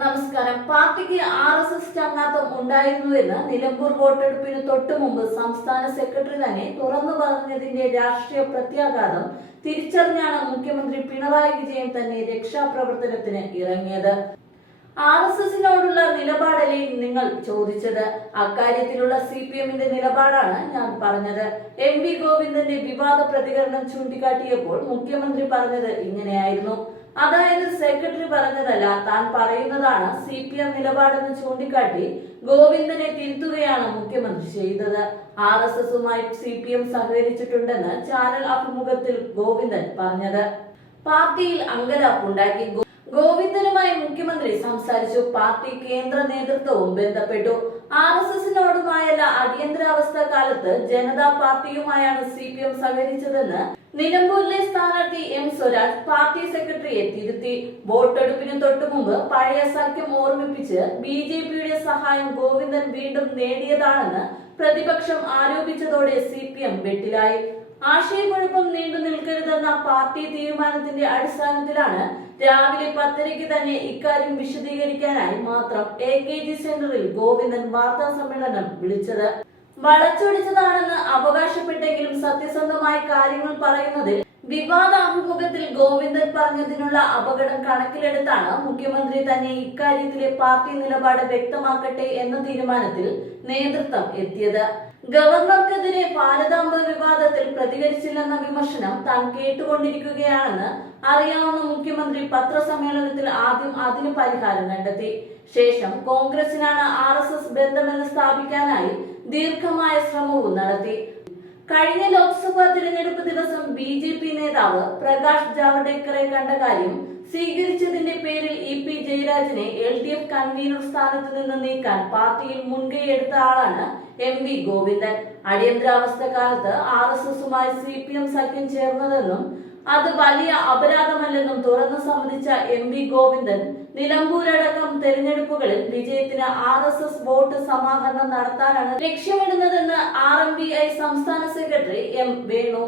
നമസ്കാരം. പാർട്ടിക്ക് RSS ചങ്ങാത്തം ഉണ്ടായിരുന്നുവെന്ന് നിലമ്പൂർ വോട്ടെടുപ്പിന് തൊട്ടുമുമ്പ് സംസ്ഥാന സെക്രട്ടറി തന്നെ തുറന്നു പറഞ്ഞതിന്റെ രാഷ്ട്രീയ പ്രത്യാഘാതം തിരിച്ചറിഞ്ഞാണ് മുഖ്യമന്ത്രി പിണറായി വിജയൻ തന്നെ രക്ഷാപ്രവർത്തനത്തിന് ഇറങ്ങിയത്. RSSനോടുള്ള നിലപാടല്ലേ നിങ്ങൾ ചോദിച്ചത്? അക്കാര്യത്തിലുള്ള CPMന്റെ നിലപാടാണ് ഞാൻ പറഞ്ഞത്. MV ഗോവിന്ദന്റെ വിവാദ പ്രതികരണം ചൂണ്ടിക്കാട്ടിയപ്പോൾ മുഖ്യമന്ത്രി പറഞ്ഞത് ഇങ്ങനെയായിരുന്നു. അതായത് സെക്രട്ടറി പറഞ്ഞതല്ല, താൻ പറയുന്നതാണ് CPM നിലപാടെന്ന് ചൂണ്ടിക്കാട്ടി ഗോവിന്ദനെ തിരുത്തുകയാണ് മുഖ്യമന്ത്രി ചെയ്തത്. RSSുമായി CPM സഹകരിച്ചിട്ടുണ്ടെന്ന് ചാനൽ അഭിമുഖത്തിൽ ഗോവിന്ദൻ പറഞ്ഞത് പാർട്ടിയിൽ അങ്കലാപ്പുണ്ടാക്കി. ഗോവിന്ദനുമായി മുഖ്യമന്ത്രി സംസാരിച്ചു. പാർട്ടി കേന്ദ്ര നേതൃത്വവും ബന്ധപ്പെട്ടു. RSSനോടുമായല്ല, അടിയന്തരാവസ്ഥ കാലത്ത് ജനതാ പാർട്ടിയുമായാണ് CPM സഹകരിച്ചതെന്ന് നിലമ്പൂരിലെ സ്ഥാനാർത്ഥി M സ്വരാജ് പാർട്ടി സെക്രട്ടറിയെ തിരുത്തി. വോട്ടെടുപ്പിന് തൊട്ടുമുമ്പ് പഴയ സഖ്യം ഓർമ്മിപ്പിച്ച് BJPയുടെ സഹായം ഗോവിന്ദൻ വീണ്ടും നേടിയതാണെന്ന് പ്രതിപക്ഷം ആരോപിച്ചതോടെ CPM വെട്ടിലായി. ആശയക്കുഴപ്പം നീണ്ടു നിൽക്കരുതെന്ന പാർട്ടി തീരുമാനത്തിന്റെ അടിസ്ഥാനത്തിലാണ് രാവിലെ 10:30 തന്നെ ഇക്കാര്യം വിശദീകരിക്കാനായി മാത്രം AKG സെന്ററിൽ ഗോവിന്ദൻ വാർത്താ സമ്മേളനം വിളിച്ചത്. വളച്ചൊടിച്ചതാണെന്ന് അവകാശപ്പെട്ടെങ്കിലും സത്യസന്ധമായി കാര്യങ്ങൾ പറയുന്നതിൽ വിവാദാഭിമുഖത്തിൽ ഗോവിന്ദൻ പറഞ്ഞതിനുള്ള അപകടം കണക്കിലെടുത്താണ് മുഖ്യമന്ത്രി തന്നെ ഇക്കാര്യത്തിലെ പാർട്ടി നിലപാട് വ്യക്തമാക്കട്ടെ എന്ന തീരുമാനത്തിൽ നേതൃത്വം എത്തിയത്. ഗവർണർക്കെതിരെ ഭാരതാംബ വിവാദത്തിൽ പ്രതികരിച്ചില്ലെന്ന വിമർശനം താൻ കേട്ടുകൊണ്ടിരിക്കുകയാണെന്ന് അറിയാവുന്ന മുഖ്യമന്ത്രി പത്രസമ്മേളനത്തിൽ ആദ്യം അതിന് പരിഹാരം കണ്ടെത്തി. ശേഷം കോൺഗ്രസിനാണ് RSS ബന്ധമെന്ന് സ്ഥാപിക്കാനായി ദീർഘമായ ശ്രമവും നടത്തി. കഴിഞ്ഞ ലോക്സഭാ തിരഞ്ഞെടുപ്പ് ദിവസം BJP നേതാവ് പ്രകാശ് ജാവ്ദേക്കറെ കണ്ട കാര്യം സ്വീകരിച്ചതിന്റെ പേരിൽ EP ജയരാജനെ LDF കൺവീനർ സ്ഥാനത്ത് നിന്ന് നീക്കാൻ പാർട്ടിയിൽ മുൻകൈയെടുത്ത ആളാണ് MV ഗോവിന്ദൻ. അടിയന്തരാവസ്ഥ കാലത്ത് RSSുമായി CPM സഖ്യം ചേർന്നതെന്നും അത് വലിയ അപരാധമല്ലെന്നും തുറന്നു സമ്മതിച്ച MV ഗോവിന്ദൻ നിലമ്പൂരടക്കം തെരഞ്ഞെടുപ്പുകളിൽ വിജയത്തിന് RSS വോട്ട് സമാഹരണം നടത്താനാണ് ലക്ഷ്യമിടുന്നതെന്ന് RMPI സംസ്ഥാന സെക്രട്ടറി M വേണു.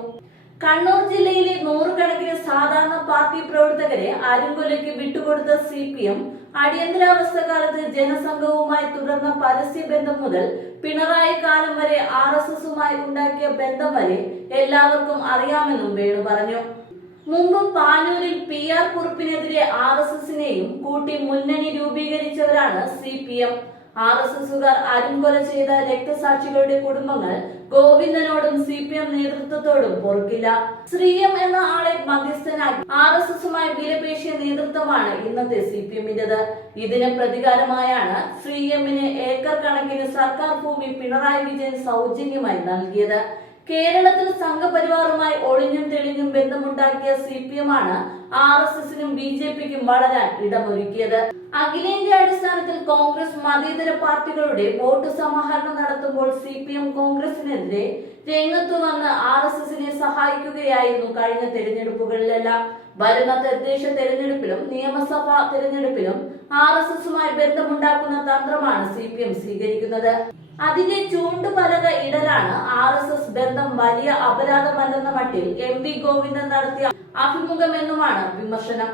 കണ്ണൂർ ജില്ലയിലെ നൂറുകണക്കിന് സാധാരണ പാർട്ടി പ്രവർത്തകരെ അരുങ്കൊലയ്ക്ക് വിട്ടുകൊടുത്ത CPM അടിയന്തരാവസ്ഥ കാലത്ത് ജനസംഘവുമായി തുടർന്ന പരസ്യബന്ധം മുതൽ പിണറായി കാലം വരെ RSSുമായി ഉണ്ടാക്കിയ ബന്ധം വരെ എല്ലാവർക്കും അറിയാമെന്നും വേണു പറഞ്ഞു. മുമ്പ് പാനൂരിൽ PR കുറുപ്പിനെതിരെ RSSനെയും കൂട്ടി മുന്നണി രൂപീകരിച്ചവരാണ് CPM. RSSുകാർ അരുംകൊല ചെയ്ത രക്തസാക്ഷികളുടെ കുടുംബങ്ങൾ ഗോവിന്ദനോടും CPM നേതൃത്വത്തോടും പൊറുക്കില്ല. ശ്രീയം എന്ന ആളെ മധ്യസ്ഥനാക്കി RSSുമായി വിലപേശിയ നേതൃത്വമാണ് ഇന്നത്തെ CPMന്റേത്. ഇതിന് പ്രതികാരമായാണ് ശ്രീയമ്മിന് ഏക്കർ കണക്കിന് സർക്കാർ ഭൂമി പിണറായി വിജയൻ സൗജന്യമായി നൽകിയത്. കേരളത്തിൽ സംഘപരിവാറുമായി ഒളിഞ്ഞും തെളിഞ്ഞും ബന്ധമുണ്ടാക്കിയ CPMാണ് RSSനും BJPക്കും വളരാൻ ഇടമൊരുക്കിയത്. അഖിലേന്ത്യാ അടിസ്ഥാനത്തിൽ കോൺഗ്രസ് മതേതര പാർട്ടികളുടെ വോട്ട് സമാഹരണം നടത്തുമ്പോൾ CPM കോൺഗ്രസിനെതിരെ രംഗത്തു വന്ന് RSSനെ സഹായിക്കുകയായിരുന്നു കഴിഞ്ഞ തെരഞ്ഞെടുപ്പുകളിലെല്ലാം. വരുന്ന തദ്ദേശ തെരഞ്ഞെടുപ്പിലും നിയമസഭാ തെരഞ്ഞെടുപ്പിലും RSSുമായി ബന്ധമുണ്ടാക്കുന്ന തന്ത്രമാണ് CPM സ്വീകരിക്കുന്നത്. അതിന്റെ ചൂണ്ടുപലക ഇടലാണ് RSS ബന്ധം വലിയ അപരാധമല്ലെന്ന മട്ടിൽ MV ഗോവിന്ദൻ നടത്തിയ അഭിമുഖമെന്നുമാണ് വിമർശനം.